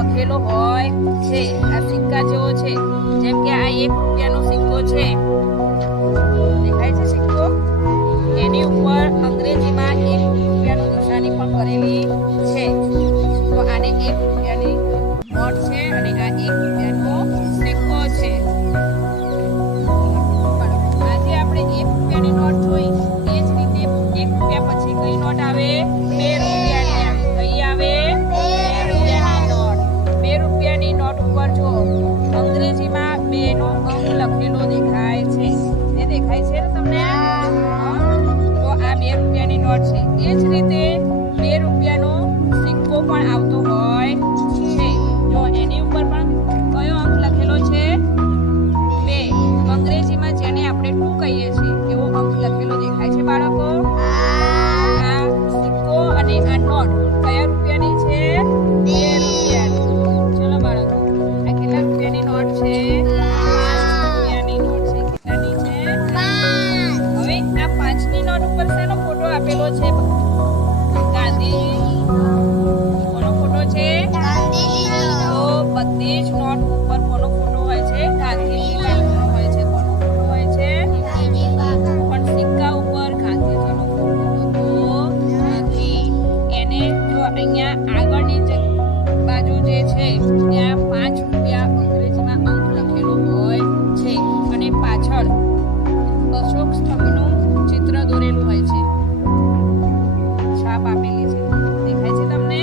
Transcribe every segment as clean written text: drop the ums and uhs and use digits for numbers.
લખેલો હોય છે. આ સિક્કા જેવો છે, જેમ કે આ 1 રૂપિયાનો સિક્કો છે, દેખાય છે સિક્કો, એની ઉપર અંગ્રેજીમાં 1 રૂપિયાની નિશાની પણ કરેલી છે. તો આને 1 રૂપિયાની નોટ છે અને આ 1 રૂપિયાનો સિક્કો છે. આજે આપણે 1 રૂપિયાની નોટ જોઈ, એ જ રીતે 1 રૂપિયા પછી કઈ નોટ આવે? 2 રૂપિયાની આવે. કઈ આવે? 2 રૂપિયાની નોટ. 2 રૂપિયાની નોટ ઉપર જો અંગ્રેજીમાં 2 નો અંક લખેલો દેખાય છે. એ દેખાય છે ને તમને? તો આ 2 રૂપિયાની નોટ છે. એ જ રીતે 2 રૂપિયાનો સિક્કો પણ આવતો હોય છે. જો એની ઉપર પણ કયો અંક લખેલો છે? 2. અંગ્રેજીમાં જેને આપણે 2 કહીએ છીએ એવો અંક લખેલો દેખાય છે બાળકો. આ સિક્કો અને આ નોટ કયા રૂપિયાની છે? 2 રૂપિયાની. ચલો બાળકો, આ કેટલા રૂપિયાની નોટ છે? 5 રૂપિયાની નોટ છે. કેટલાની છે? 5. હવે આ 5ની નોટ ઉપર શેનો ફોટો આપેલો છે? ગાંધીજી. કોનો ફોટો છે? ગાંધીજીનો. તો બધી જ નોટ ઉપર કોનો ફોટો હોય છે? ગાંધીજી બાપુનો હોય છે. કોનો ફોટો હોય છે? ગાંધીજી બાપુ. પણ સિક્કા ઉપર ગાંધીજીનો ફોટો હોતો નથી. એને જો અહીંયા આગળની બાજુ જે છે ત્યાં 5 રૂપિયા અંગ્રેજીમાં અંક લખેલો હોય છે અને પાછળ અશોક સ્તંભનું ચિત્ર દોરેલું હોય છે, છાપ આપેલી છે. દેખાય છે તમને?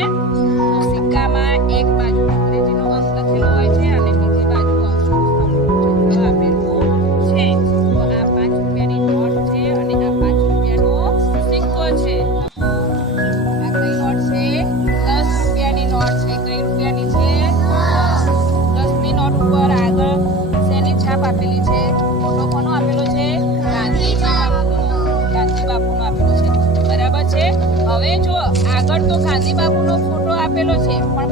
તો સિક્કામાં એક બાજુ અંગ્રેજીનો અંક લખેલો હોય છે અને બીજી બાજુ અશોક સ્તંભનું ચિત્ર આપેલું છે. તો આ 5 રૂપિયાની નોટ છે અને આ 5 રૂપિયાનો સિક્કો છે. આ કઈ નોટ છે? 10 રૂપિયાની નોટ છે. કઈ રૂપિયાની છે? 10ની નોટ ઉપર આગળ શેની છાપ આપેલી છે? ફોટો કોનો આપેલો છે? ગાંધી બાપુનો આપેલો છે. બરાબર છે. હવે જો આગળ તો ગાંધી બાપુનો ફોટો આપેલો છે, પણ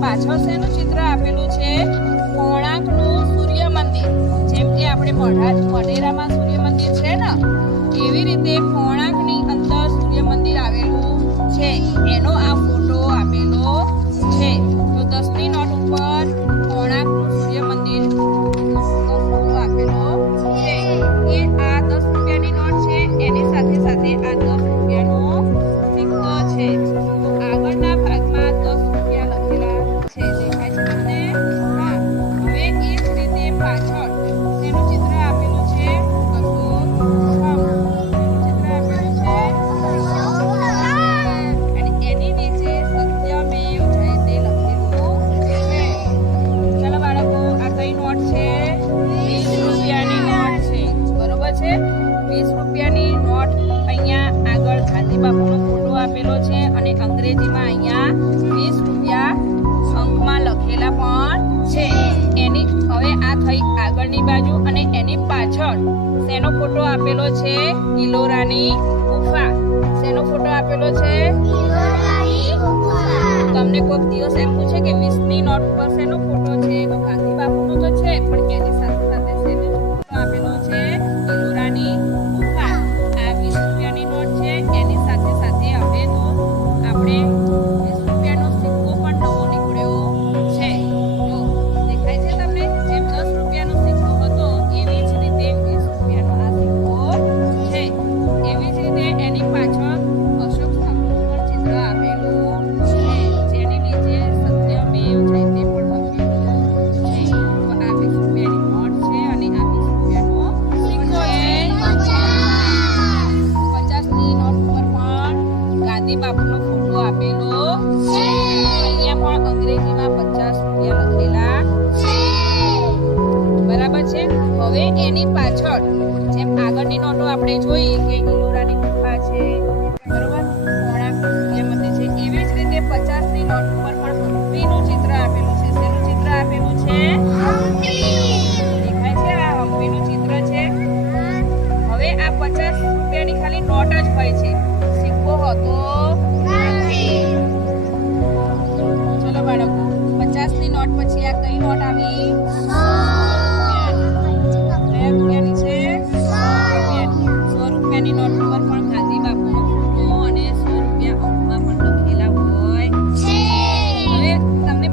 પાછળ શેનું ચિત્ર આપેલું છે? કોણાર્કનું સૂર્ય મંદિર. જેમ કે આપણે મોઢેરામાં સૂર્ય મંદિર છે ને, એવી રીતે કોણાર્કની અંદર સૂર્ય મંદિર આવેલું છે, એનો આ ફોટો આપેલો છે. તો 10ની નોટ ઉપર કોણાર્કનું સૂર્ય મંદિરનો ફોટો આપેલો છે. એ આ 10 રૂપિયાની નોટ છે, એની સાથે સાથે આ 10 રૂપિયાનો સિક્કો છે. તો આગળના ભાગમાં 10 રૂપિયા લખેલા છે. દેખાય છે તમને? હા. હવે એ જ રીતે પાછળ તેનું ચિત્ર આપેલું છે? અશોક સ્તંભ. તેનું ચિત્ર આપેલું છે? અને એની નીચે સત્યમેવ જયતે લખેલું છે. ચાલો બાળકો, આ કઈ નોટ છે? 20 રૂપિયાની નોટ છે. બરોબર છે. 20 રૂપિયાની નોટ અહીંયા આગળ ગાંધી બાપુનો ફોટો આપેલો છે અને અંગ્રેજીમાં અહીંયા 20 રૂપિયા અંકમાં લખેલા પણ છે. એની હવે આ થઈ આગળની બાજુ અને એની પાછળ શેનો ફોટો આપેલો છે? ઇલોરાની ગુફા. શેનો ફોટો આપેલો છે? ઇલોરાની ગુફા. તમને કોઈક દિવસ એમ પૂછે કે 20ની નોટ ઉપર શેનો ફોટો છે? તો ગાંધી બાપુનો તો છે, પણ એની સાથે સાથે શેનો ફોટો આપેલો છે? ઇલોરાની ગુફા. આ 20 રૂપિયાની નોટ છે. એની સાથે સાથે હવે તો આપણે 20 રૂપિયાનો સિક્કો પણ નવો નીકળ્યો છે. જો દેખાય છે તમને? જેમ 10 રૂપિયાનો સિક્કો હતો એવી જ રીતે 20 રૂપિયાનો આ સિક્કો છે. એવી જ રીતે એની પાછળ અશોક સ્તંભનું પણ ચિત્ર આપેલું છે, જેની નીચે સત્યમેવ જયતે પણ લખેલું છે. તો આ 20 રૂપિયાની નોટ છે અને આ 20 રૂપિયાનો સિક્કો છે. 50ની નોટ ઉપર પણ ગાંધી બાપુનો ફોટો આપેલો છે. અહીંયા પણ અંગ્રેજીમાં 50 રૂપિયા લખેલા છે. બરાબર છે. હવે એની પાછળ જેમ આગળની નોટો આપણે જોઈ કે ઇલોરાની ગુફા છે, બરોબર, કોણાર્કનું સૂર્ય મંદિર છે, એવી જ રીતે 50ની નોટ ઉપર પણ હમ્પીનું ચિત્ર આપેલું છે. શેનું ચિત્ર આપેલું છે? હમ્પી. દેખાય છે? આ હમ્પીનું ચિત્ર છે. હવે આ 50 રૂપિયાની ખાલી નોટ જ હોય છે, સિક્કો હોતો નથી. ચલો બાળકો, 50ની નોટ પછી આ કઈ નોટ આવી? 100 રૂપિયાની. કયા રૂપિયાની છે? 100 રૂપિયાની. 100 રૂપિયાની નોટ ઉપર પણ ગાંધી બાપુનો ફોટો અને 100 રૂપિયા અંકમાં પણ લખેલા હોય છે. હવે તમને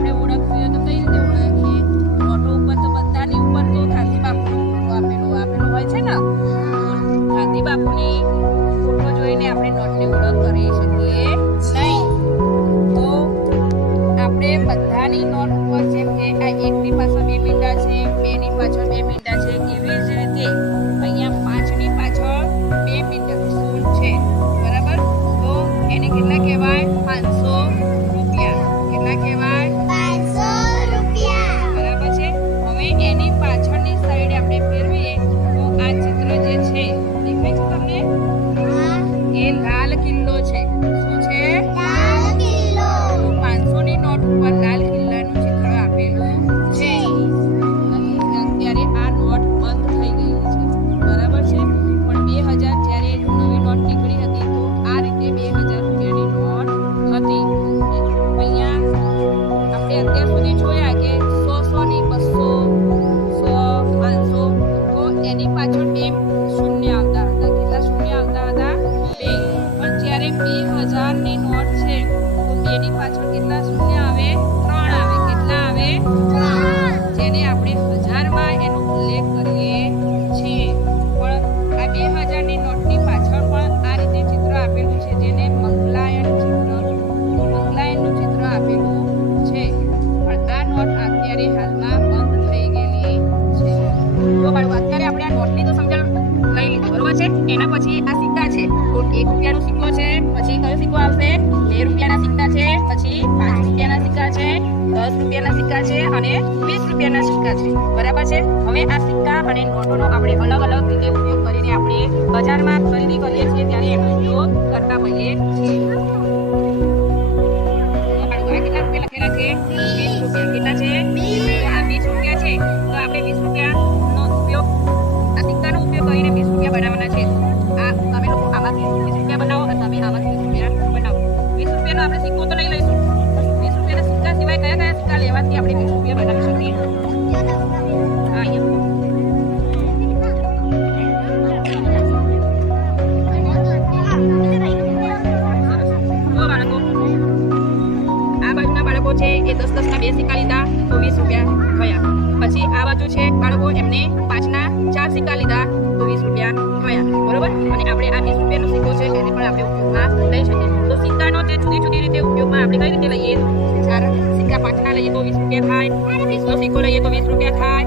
આપણે ઓળખવી હોય તો કઈ રીતે ઓળખીએ? નોટો ઉપર તો બધાની ઉપર તો ગાંધી બાપુનું આપેલું હોય છે ને. ગાંધી બાપુની ફોટો જોઈને આપણે નોટની ઓળખ કરી શકીએ નહીં. તો આપણે બધાની નોટ ઉપર જેમ કે આ એકની પાછળ 2 મીંડા છે, બેની પાછળ 2 મીંડા છે, એવી જ રીતે અહીંયા 5ની પાછળ 2 મીંડા શૂન છે, બરાબર? તો એને કેટલા કહેવાય? 500 રૂપિયા. કેટલા કહેવાય? 500 રૂપિયા. બરાબર છે. હવે એની પાછળની સાઈડ આપણે ફેરવીએ તો આ ચિત્ર જે છે દેખાય છે તમને? એ લાલ કિલ્લો છે. શું છે? લાલ કિલ્લો. 500 ની નોટ ઉપર લાલ કિલ્લાનું ચિત્ર આપેલું છે. અત્યારે આ નોટ બંધ થઈ ગઈ છે, બરાબર છે. પણ 2000 જ્યારે નવી નોટ નીકળી હતી તો આ રીતે 2000 રૂપિયાની નોટ હતી. અહીંયા આપણે અત્યાર સુધી જોયા કે 100 ની 200 100 500 તો એની પાછળ 2 શૂન્ય આવતા હતા. કેટલા શૂન્ય આવતા હતા? 2. પણ જ્યારે 2000 ની નોટ છે તો એની પાછળ કેટલા શૂન્ય આવે? 3 આવે. કેટલા આવે? 3. જેને આપણે હજારમાં એનો ઉલ્લેખ કરીએ છીએ. પણ આ 2000 ની નોટની પાછળ પણ આ રીતે ચિત્ર આપેલું છે જેને મંગલાયનનું ચિત્ર આપેલું છે. પણ આ નોટ અત્યારે હાલમાં બંધ થઈ ગયેલી છે. તો બાળકો અત્યારે આપણે આ નોટની તો સમજણ લઈ લીધી, બરોબર છે. એના પછી આ સિક્કા છે. તો 1 રૂપિયાનો સિક્કો છે, પછી કયો સિક્કો આવશે? 2 રૂપિયાના સિક્કા છે, પછી 5 રૂપિયાના સિક્કા છે, 10 રૂપિયાના સિક્કા છે અને 20 રૂપિયાના સિક્કા છે, બરાબર છે. હવે આ સિક્કા અને નોટોનો આપણે અલગ અલગ રીતે ઉપયોગ કરીને આપણે બજારમાં ખરીદી કરીએ છીએ ત્યારે એનો ઉપયોગ કરતા હોઈએ છીએ. કેટલા રૂપિયા લખેલા છે? 20 રૂપિયા. કેટલા છે? 20. આ 20 રૂપિયા છે તો આપણે 20 રૂપિયાનો ઉપયોગ આ સિક્કાનો ઉપયોગ કરીને 20 રૂપિયા બનાવવાના છે. આ તમે લોકો આમાંથી 20 રૂપિયા બનાવો અને તમે આમાંથી 20 રૂપિયા બનાવો. 20 રૂપિયાનો આપણે સિક્કો તો લઈ લઈશું. 20 રૂપિયાના સિક્કા સિવાય કયા સિક્કા લેવાથી આપણે 20 રૂપિયા બનાવી શકીએ? હા, અહીંયા બાળકો છે એ 10 ના 2 સિક્કા લીધા તો 20 રૂપિયા થયા. પછી આ બાજુ છે બાળકો એમને 5 ના 4 સિક્કા લીધા તો 20 રૂપિયા થયા, બરોબર. અને આપણે આ 20 રૂપિયાનો સિક્કો છે એને પણ આપણે ઉપયોગમાં લઈ શકીએ. તો સિક્કાનો તે જુદી જુદી રીતે ઉપયોગમાં આપણે કઈ રીતે લઈએ? 4 સિક્કા 5 ના લઈએ તો 20 રૂપિયા થાય, 20 નો સિક્કો લઈએ તો 20 રૂપિયા થાય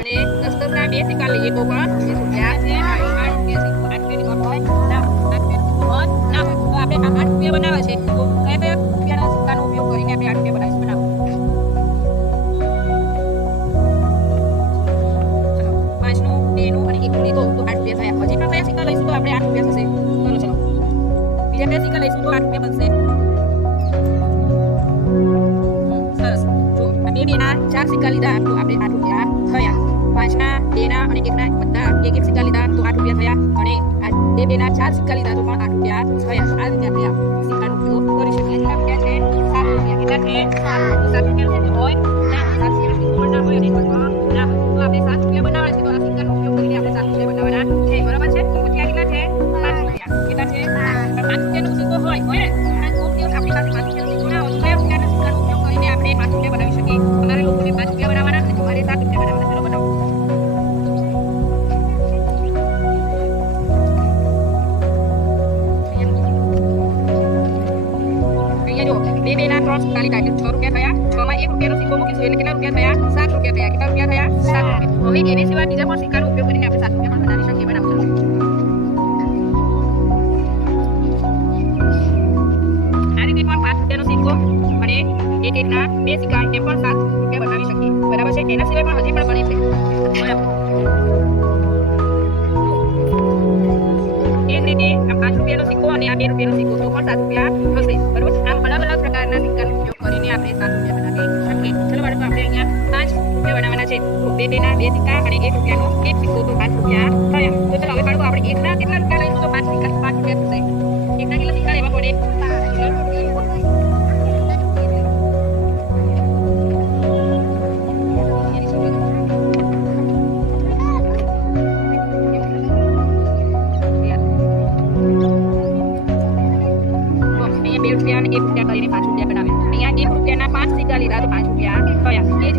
અને 10 ના 2 સિક્કા લઈએ તો પણ 20 રૂપિયા થાય. 8 રૂપિયા સિક્કો 8 રૂપિયાની નોટ હોય ના 8 રૂપિયાની નોટ ના હોય તો આપણે 8 રૂપિયા બનાવવા છે તો કયા રૂપિયાના સિક્કાનો ઉપયોગ કરીને આપણે 8 રૂપિયા બનાવીશું? બનાવો. ચલો 5 નું 2 નું અને 1 નું લીધો તો 8 રૂપિયા થયા. હજી પણ કયા સિક્કા લઈશું તો આપણે 8 રૂપિયા થશે? ચલો બીજા કયા સિક્કા લઈશું તો 8 રૂપિયા બનશે? સરસ. જો આ 2 ના 4 સિક્કા લીધા તો આપણે 8 રૂપિયા થયા. 5 ના 2 ના અને 1 ના બધા 1 સિક્કા લીધા તો 8 રૂપિયા થયા અને આ 2 ના 4 સિક્કા લીધા તો પણ 8 રૂપિયા થયા. આ રીતે આપણે આ સિક્કાનો ઉપયોગ કરી શકીએ. કેટલા રૂપિયા છે? 7 રૂપિયા. કેટલા છે? 7 રૂપિયા હોય ના 7 રૂપિયા ના હોય અને ના હોય તો આપણે 7 રૂપિયા બનાવવાના છે તો આ સિક્કાનો ઉપયોગ કરીને આપણે 7 રૂપિયા બનાવવાના છે, બરાબર છે. તો પછી આ કેટલા છે? 5 રૂપિયા. કેટલા છે? 5 રૂપિયાનો સિક્કો હોય ને આપણી પાસે 5 રૂપિયાનો સિક્કો ના હોય તો કયા રૂપિયાના સિક્કાનો ઉપયોગ કરીને આપણે 5 રૂપિયા બનાવી શકીએ? તમારે લોકોને 5 રૂપિયા બનાવવાના અને તમારે 7 રૂપિયા બનાવવાના. ચલો બનાવો. બે ના 3 સિક્કા લીધા એટલે 6 રૂપિયા થયા. 6 માં 1 રૂપિયાનો સિક્કો મૂકીશું એટલે કેટલા રૂપિયા થયા? 7 રૂપિયા થયા. કેટલા રૂપિયા થયા? 7 રૂપિયા. હવે એની સિવાય બીજા પણ સિક્કાનો ઉપયોગ કરીને આપણે 7 રૂપિયા પણ બનાવી શકીએ. બનાવો. આ રીતે પણ 5 રૂપિયાનો સિક્કો અને 1 ના 2 સિક્કા એ પણ 7 રૂપિયા બનાવી શકીએ, બરાબર છે. એના સિવાય પણ હજી પણ બને છે, બરાબર. એ જ રીતે આ 5 રૂપિયાનો સિક્કો અને આ 2 રૂપિયાનો સિક્કો તો પણ 7 રૂપિયા થશે, બરાબર. આમ અલગ અલગ પ્રકારના સિક્કાનો ઉપયોગ કરીને આપણે 7 રૂપિયા બનાવી શકીએ. ચલો બાળકો આપણે અહીંયા 5 રૂપિયા બનાવવાના છે. તો 2 ના 2 સિક્કા અને 1 રૂપિયાનો 1 સિક્કો તો 5 રૂપિયા થયા. તો ચલો હવે બાળકો આપણે 1 ના કેટલા રૂપિયા લઈશું તો 5 રૂપિયા થશે? 1 ના કેટલા સિક્કા લેવા પડે? 2 રૂપિયા અને 1 રૂપિયા કરીને 5 રૂપિયા બનાવ્યા. અહીંયા 1 રૂપિયાના 5 સિક્કા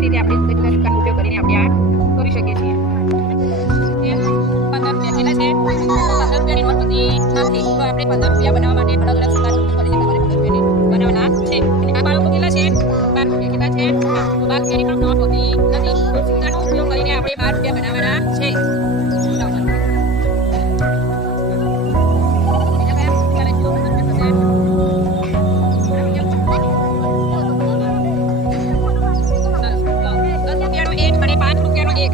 રીતે આપણે જુદા જુદા સિક્કાનો ઉપયોગ કરીને આપણે આ કરી શકીએ છીએ 15 રૂપિયા કેટલા છે 15 રૂપિયાની નોટ બધી નથી તો આપણે 15 રૂપિયા બનાવવા માટે અલગ અલગ સિક્કાનો ઉપયોગ કરીને તમારે 15 રૂપિયાની બનાવવાના છે અને આ બાળકો કેટલા છે 12 રૂપિયા કેટલા છે તો 12 રૂપિયાની પણ નોટ હોતી નથી તો સિક્કાનો ઉપયોગ કરીને આપણે 12 રૂપિયા બનાવવાના છે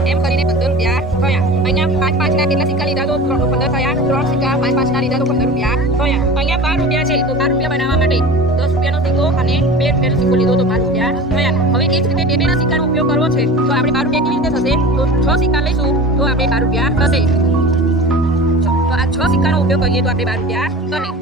એમ કરીને 15 રૂપિયા થયા અહીંયા 5 ના કેટલા સિક્કા લીધા તો 15 થયા 3 સિક્કા 5 ના લીધા તો 15 રૂપિયા થયા અહીંયા 12 રૂપિયા છે તો 12 રૂપિયા બનાવવા માટે 10 રૂપિયાનો સિક્કો અને 2 રૂપિયાનો સિક્કો લીધો તો 5 રૂપિયા થયા હવે એ જ રીતે 2 ના સિક્કાનો ઉપયોગ કરવો છે તો આપણે 12 રૂપિયા કેવી રીતે થશે તો 6 સિક્કા લઈશું તો આપણે 12 રૂપિયા થશે તો આ 6 સિક્કાનો ઉપયોગ કરીએ તો આપણે 12 રૂપિયા થશે